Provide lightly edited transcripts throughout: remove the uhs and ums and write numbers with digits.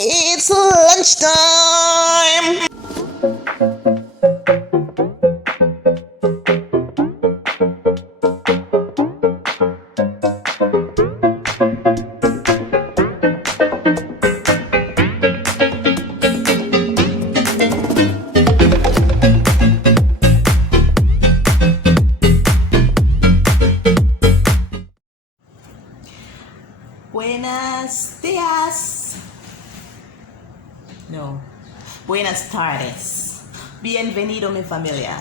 It's lunchtime. Buenos dias. No. Buenas tardes. Bienvenido, mi familia.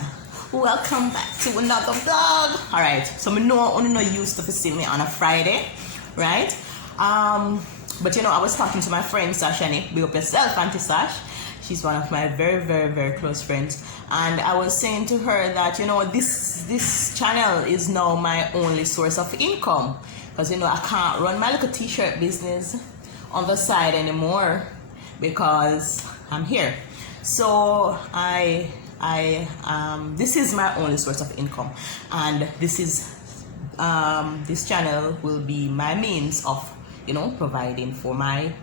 Welcome back to another vlog. Alright, so I know I only know you used to see me on a Friday, right? But you know, I was talking to my friend Sashani. Big up yourself, Auntie Sash. She's one of my very, very, very close friends. And I was saying to her that, you know, this channel is now my only source of income. Because, you know, I can't run my little t-shirt business on the side anymore because I'm here. So this is my only source of income, and this channel will be my means of, you know, providing for my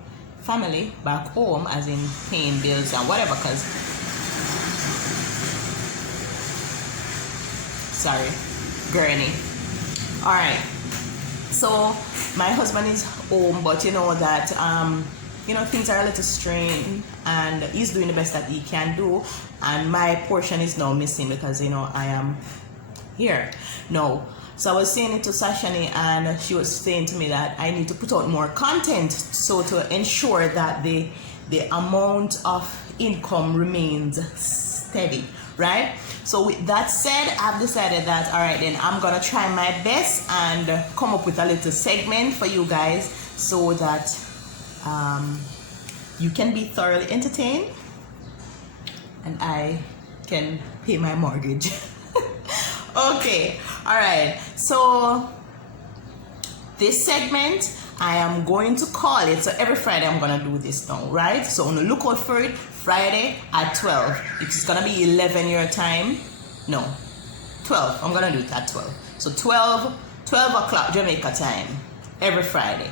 family back home, as in paying bills and whatever. Because sorry, gurney. All right. So my husband is home, but you know that you know, things are a little strained, and he's doing the best that he can do, and my portion is now missing because, you know, I am here. No. So I was saying it to Sashani, and she was saying to me that I need to put out more content so to ensure that the amount of income remains steady, right? So with that said, I've decided that, all right, then I'm gonna try my best and come up with a little segment for you guys so that you can be thoroughly entertained and I can pay my mortgage. Okay, all right. So this segment, I am going to call it, so every Friday I'm gonna do this now, right? So on the lookout for it, Friday at 12. It's gonna be 11 your time. No, 12. I'm gonna do it at 12. So 12 o'clock Jamaica time every Friday.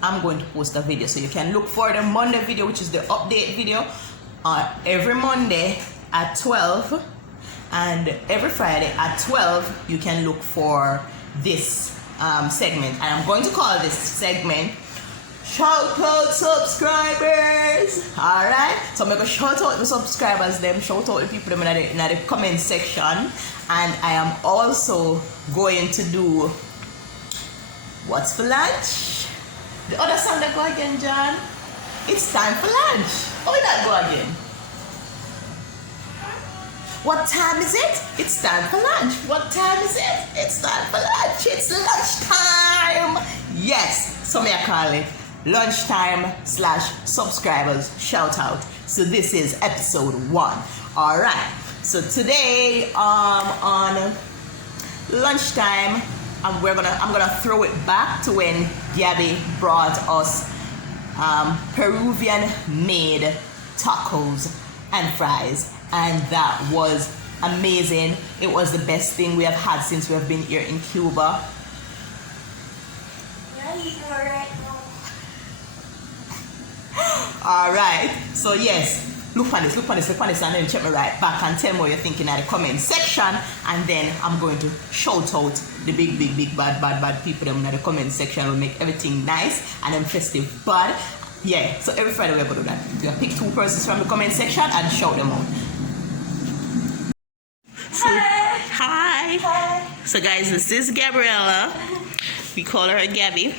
I'm going to post a video, so you can look for the Monday video, which is the update video, every Monday at 12, and every Friday at 12 you can look for this segment, and I'm going to call this segment Shout Out Subscribers. Alright, so I'm going to shout out the subscribers, them shout out the people them in the comment section, and I am also going to do what's for lunch. The other song that go again, John. It's time for lunch. How did that go again? What time is it? It's time for lunch. What time is it? It's time for lunch. It's lunchtime. Yes. So may I call it lunchtime / subscribers shout out. So this is episode 1. All right. So today on lunchtime, I'm gonna throw it back to when Gabby brought us Peruvian made tacos and fries, and that was amazing. It was the best thing we have had since we have been here in Cuba. All right, so yes, look on this, and then check me right back and tell me what you're thinking in the comment section, and then I'm going to shout out the big bad people in the comment section. Will make everything nice and festive. But yeah, so every Friday we're going to do that. We're going to pick 2 persons from the comment section and shout them out. So, hi. So guys, this is Gabriella. We call her Gabby.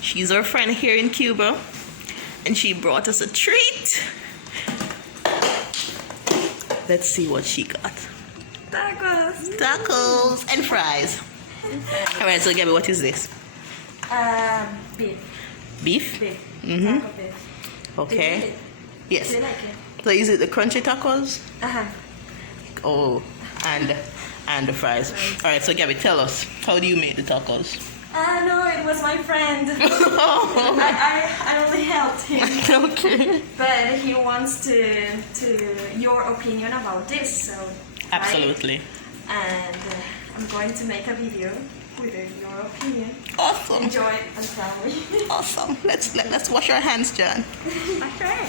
She's our friend here in Cuba, and she brought us a treat. Let's see what she got. Tacos and fries. Alright, so Gabby, what is this? Beef. Beef? Beef. Mm-hmm. Taco beef. Okay. Yes. Do you like it? So is it the crunchy tacos? Oh, and the fries. Alright, so Gabby, tell us, how do you make the tacos? No, it was my friend. I only helped him. Okay. But he wants to your opinion about this, so Absolutely. right? And I'm going to make a video within your opinion. Awesome. Enjoy it and tell me. Awesome. Let's wash our hands, John. Okay.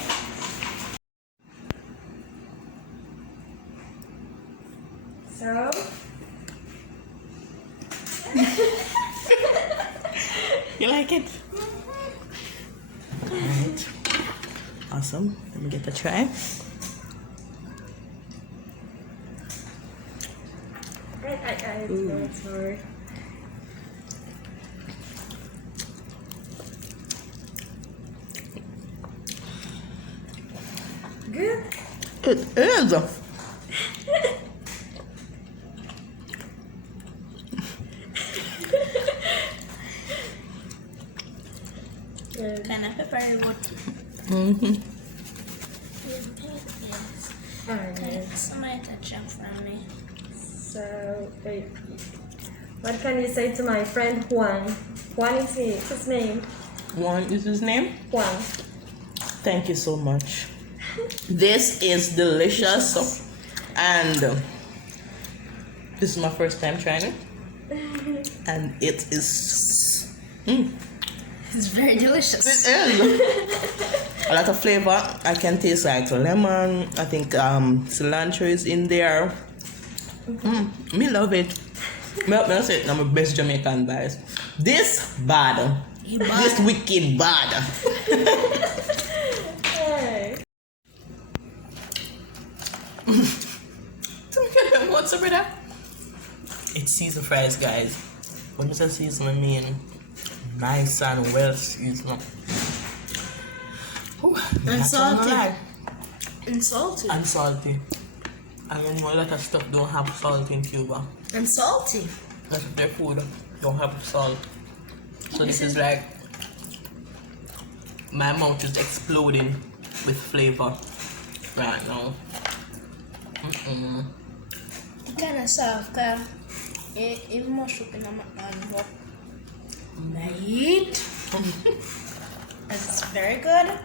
So. You like it? Alright. Awesome. Let me get a try. Sorry. Good. It is. Kind of peppery wood. Mm-hmm. Yes. Alright. Somebody touch them from me. So, what can you say to my friend Juan? Juan is his name. Juan is his name? Juan. Thank you so much. This is delicious, and this is my first time trying it, and it is. It's very delicious. It is a lot of flavor. I can taste like lemon. I think cilantro is in there. Me love it. Me say I'm a best Jamaican guys. This bad. This wicked bad. Hey. What's up with that? It's seasoned fries, guys. When you say season, I mean nice and well seasoned. And salty. And salty. And salty. And you know a lot of stuff don't have salt in Cuba. And salty. That's their food don't have salt. So this is like my mouth is exploding with flavor right now. Kind of soft, cause it mush up in my hand. Right? It's very good.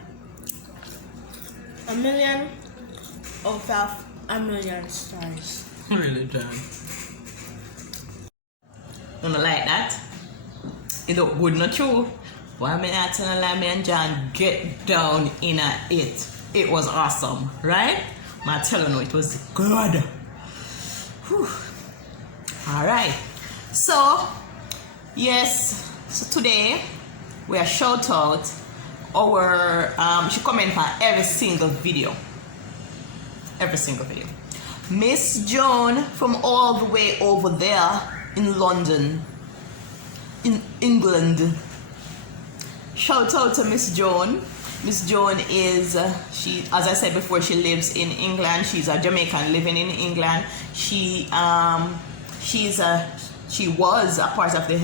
1,000,000 out of 1,000,000 stars. Really, John. You don't like that? It look good, not true? Why me not telling like me and John get down in it? It was awesome, right? I'm telling you, it was good. Whew. All right. So, yes. So today we are shout out our. She comment on every single video. Every single video. Miss Joan from all the way over there in London, in England. Shout out to Miss Joan. Miss Joan is she, as I said before, she lives in England. She's a Jamaican living in England. She was a part of the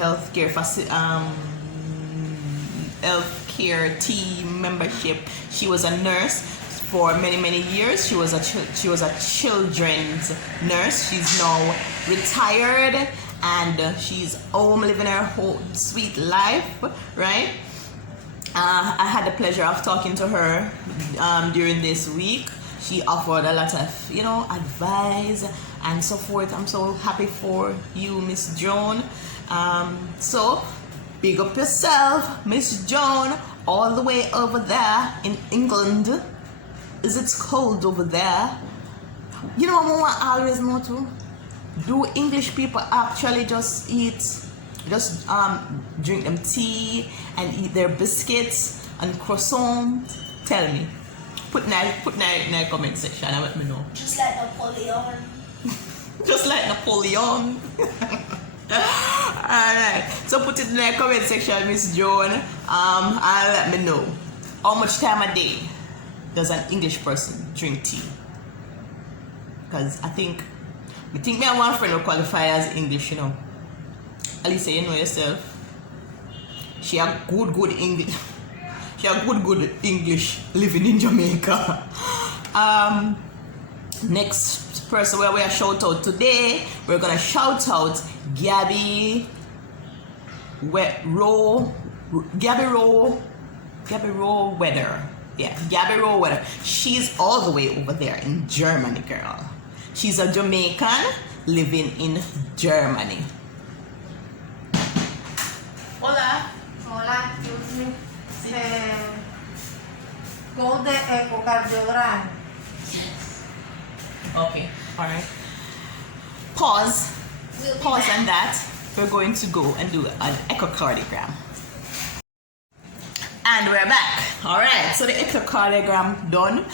healthcare team membership. She was a nurse for many years. She was a children's nurse. She's now retired and she's home living her whole sweet life, right? I had the pleasure of talking to her during this week. She offered a lot of, advice and so forth. I'm so happy for you, Miss Joan. So big up yourself, Miss Joan, all the way over there in England. Is it cold over there? You know what I always know too? Do English people actually just drink them tea and eat their biscuits and croissant? Tell me. Put in the comment section and let me know. Just like Napoleon. Just like Napoleon. Alright. So put it in the comment section, Miss Joan. And let me know. How much time a day does an English person drink tea? Because I think me and one friend will qualify as English, At least you know yourself. She a good English. She a good English living in Jamaica. Next person where we are shout out today, we're gonna shout out Gabby Rowe Weather. Yeah, Gabby Rowe Weather. She's all the way over there in Germany, girl. She's a Jamaican living in Germany. Go the echocardiogram. Okay, alright. Pause. We'll be Pause back. on that. We're going to go and do an echocardiogram. And we're back. Alright, so the echocardiogram done.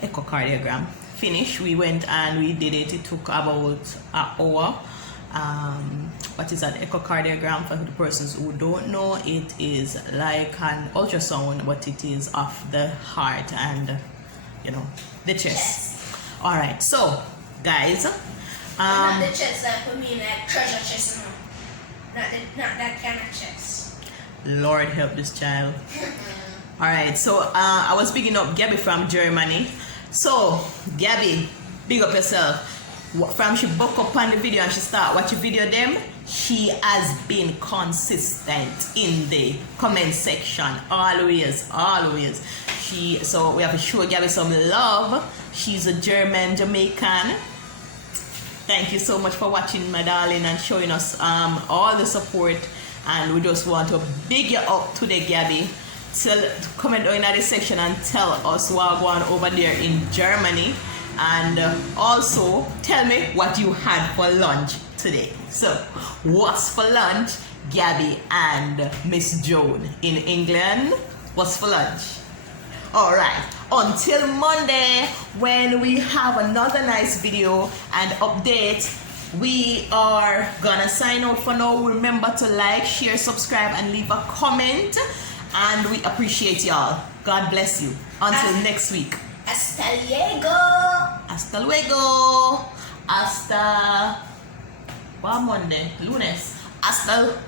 Echocardiogram finished. We went and we did it. It took about an hour. What is an echocardiogram? For the persons who don't know, it is like an ultrasound, but it is of the heart and, you know, the chest. Alright, so guys, Not the chest that we mean like treasure chest, no. Not that kind of chest. Lord help this child. Alright, so I was picking up Gabby from Germany. So Gabby, big up yourself. From she book up on the video and she start watching video them, she has been consistent in the comment section. Always. So we have to show Gabby some love. She's a German Jamaican. Thank you so much for watching, my darling, and showing us all the support. And we just want to big you up today, Gabby. Comment down in the section and tell us what going on over there in Germany. And also tell me what you had for lunch today. So, what's for lunch, Gabby and Miss Joan in England? What's for lunch? Alright, until Monday when we have another nice video and update, we are gonna sign out for now. Remember to like, share, subscribe, and leave a comment. And we appreciate y'all. God bless you. Until next week. Hasta luego. Hasta luego. Hasta what Monday? Lunes. Hasta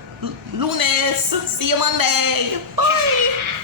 lunes. See you Monday. Bye.